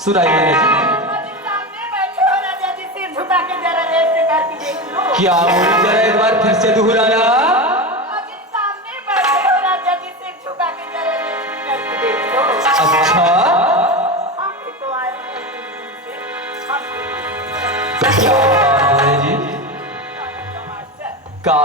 सुनाई मैंने क्या जरा एक बार फिर से दोहराना। अच्छा क्या बात है जी, का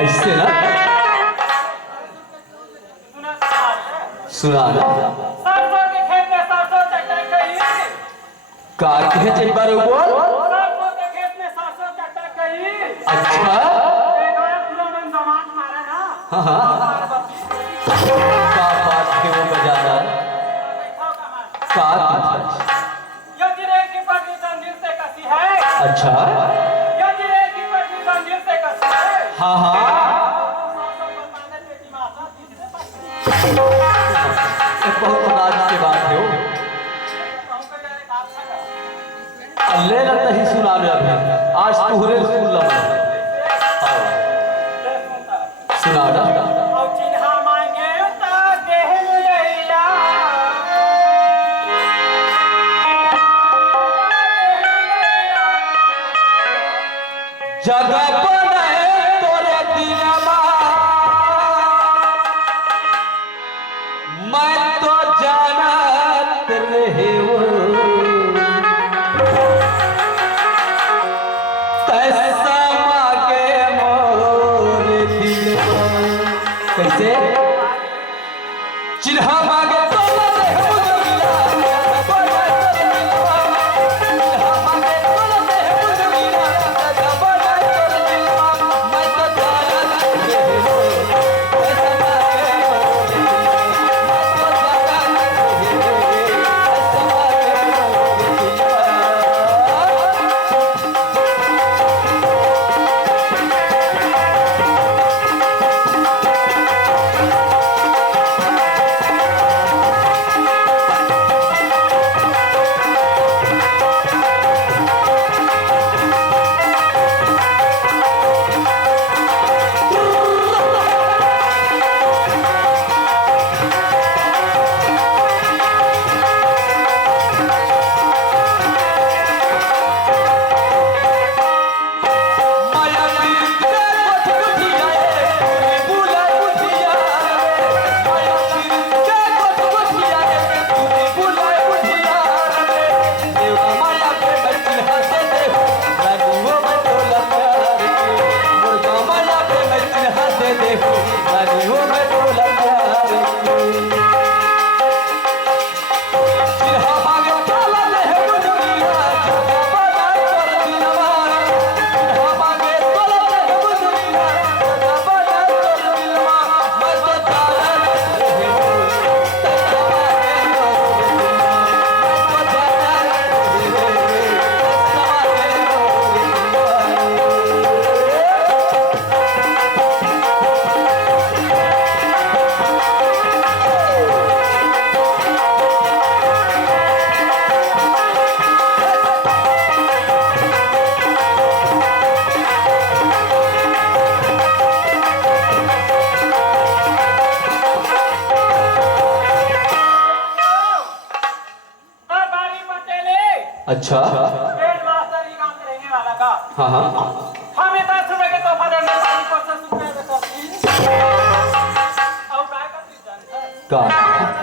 ऐसे ना सुनाना सरसों के खेत में सरसों चटक गई। का कहे एक बार बोल। सरसों के खेत में सरसों चटक गई। अच्छा एक और फूलों में जमात मारा हाँ हाँ पार्वती का बात है वो बजाना देखो का मान का यजिरे की पगड़ी जंजीर से कसी है अच्छा यजिरे की पगड़ी जंजीर से कसी है हाँ हाँ सासों को माने बेटी माता तीसरे पास ये बहुत नाज की बात है वो कहूं पे जाए आप सका अल्ले न तही सुना में अभी आज तुहरे सुन लो ले सुनता सुना ना और चिन्हा मांगे ता देह लैला जगह बने तोरे दिलवा मैं तो जानत रहे वो तैसा मांगे मोरे दिलवा कैसे चिन्हा मांगे तो लगे हो दिला बड़ा दिलवा चिन्हा मांगे तो लगे हो दिला बड़ा दिलवा मैं तो जानत रहे वो तैसा मांगे मोरे दिलवा मैं तो जानत रहे वो तैसा मांगे मोरे दिलवा माया गिरते कोठ कोठिया रे बुला बुझिया रे माया गिरते कोठ कोठिया रे बुला बुझिया रे देवा माया पे बैठी हंसे दे रानी वो बटोला प्यार के मुर्गा माया पे बैठी हंसे दे रानी वो बटोला प्यार के चिन्हा मांगे काला दे बुझिया जगा बना कर दिलवा चिन्हा मांगे काला दे बुझिया जगा बना कर दिलवा मैं तो जानत रहे वो तैसा मांगे मोरे दिलवा मैं तो जानत रहे वो तैसा मांगे मोरे दिलवा दरबारी पटेले अच्छा हेड मास्टर ही काम रहने वाला का हाँ हाँ हमें 10 रुपए के तोहफा देने वाली को 10 रुपए देता और काय करती जानता का